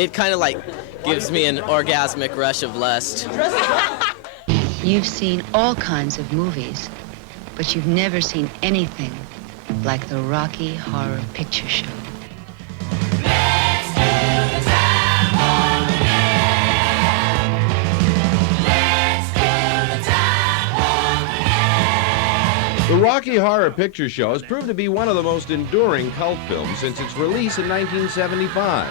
It kind of like gives me an orgasmic rush of lust. You've seen all kinds of movies, but you've never seen anything like the Rocky Horror Picture Show. The Rocky Horror Picture Show has proved to be one of the most enduring cult films since its release in 1975.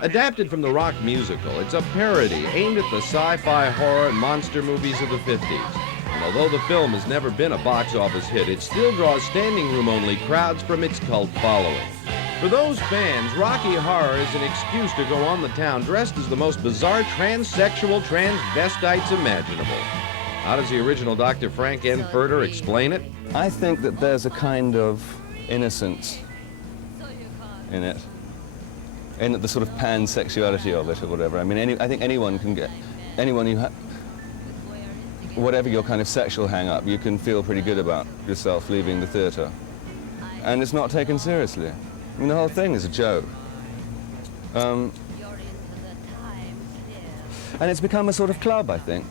Adapted from the rock musical, it's a parody aimed at the sci-fi horror and monster movies of the 50s. And although the film has never been a box office hit, it still draws standing room only crowds from its cult following. For those fans, Rocky Horror is an excuse to go on the town dressed as the most bizarre transsexual transvestites imaginable. How does the original Dr. Frank N. Furter explain it? I think that there's a kind of innocence in it, in the sort of pansexuality of it or whatever. I mean, I think anyone can get, anyone who, whatever your kind of sexual hang-up, you can feel pretty good about yourself leaving the theatre. And it's not taken seriously. I mean, the whole thing is a joke. And it's become a sort of club, I think.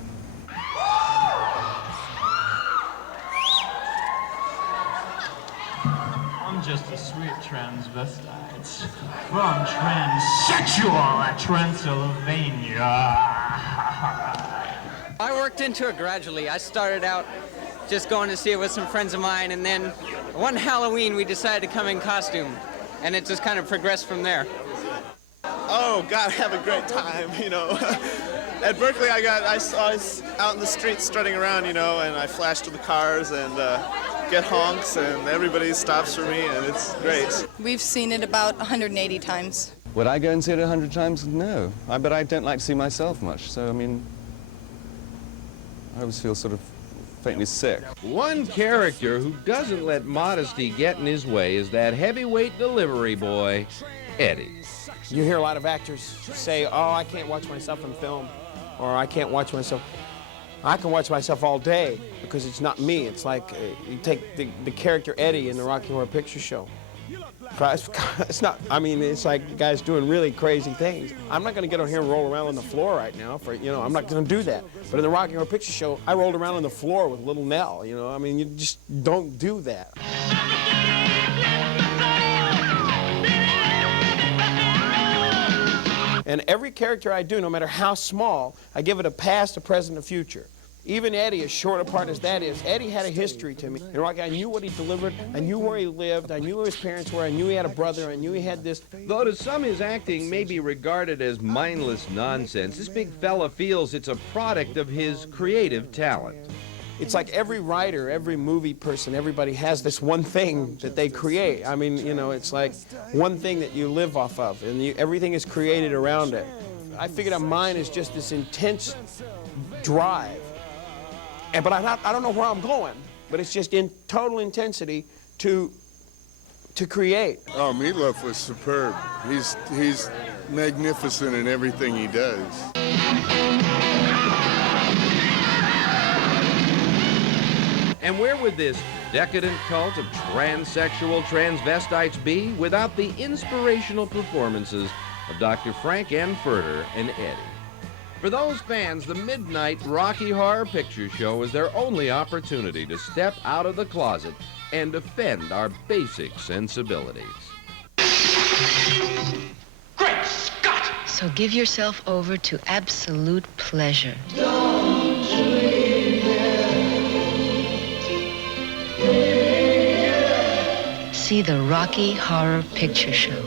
I'm just a sweet transvestite from transsexual Transylvania. I worked into it gradually. I started out just going to see it with some friends of mine, and then one Halloween we decided to come in costume, and it just kind of progressed from there. Oh, God, have a great time, you know. At Berkeley, I was out in the streets strutting around, you know, and I flashed to the cars and get honks, and everybody stops for me, and it's great. We've seen it about 180 times. Would I go and see it 100 times? No. But I don't like to see myself much, so, I mean, I always feel sort of faintly sick. One character who doesn't let modesty get in his way is that heavyweight delivery boy, Eddie. You hear a lot of actors say, oh, I can't watch myself in film, or I can't watch myself. I can watch myself all day because it's not me. It's like you take the character Eddie in the Rocky Horror Picture Show. It's not, I mean, it's like guys doing really crazy things. I'm not going to get on here and roll around on the floor right now. I'm not going to do that. But in the Rocky Horror Picture Show, I rolled around on the floor with Little Nell, you know. I mean, you just don't do that. And every character I do, no matter how small, I give it a past, a present, a future. Even Eddie, as short a part as that is, Eddie had a history to me. And like, I knew what he delivered, I knew where he lived, I knew who his parents were, I knew he had a brother, I knew he had this. Though to some his acting may be regarded as mindless nonsense, this big fella feels it's a product of his creative talent. It's like every writer, every movie person, everybody has this one thing that they create. I mean, you know, it's like one thing that you live off of, and everything is created around it. I figured out mine is just this intense drive. But I don't know where I'm going, but it's just in total intensity to create. Oh, Meatloaf was superb. He's magnificent in everything he does. And where would this decadent cult of transsexual transvestites be without the inspirational performances of Dr. Frank N. Furter and Eddie? For those fans, the Midnight Rocky Horror Picture Show is their only opportunity to step out of the closet and defend our basic sensibilities. Great Scott! So give yourself over to absolute pleasure. See the Rocky Horror Picture Show.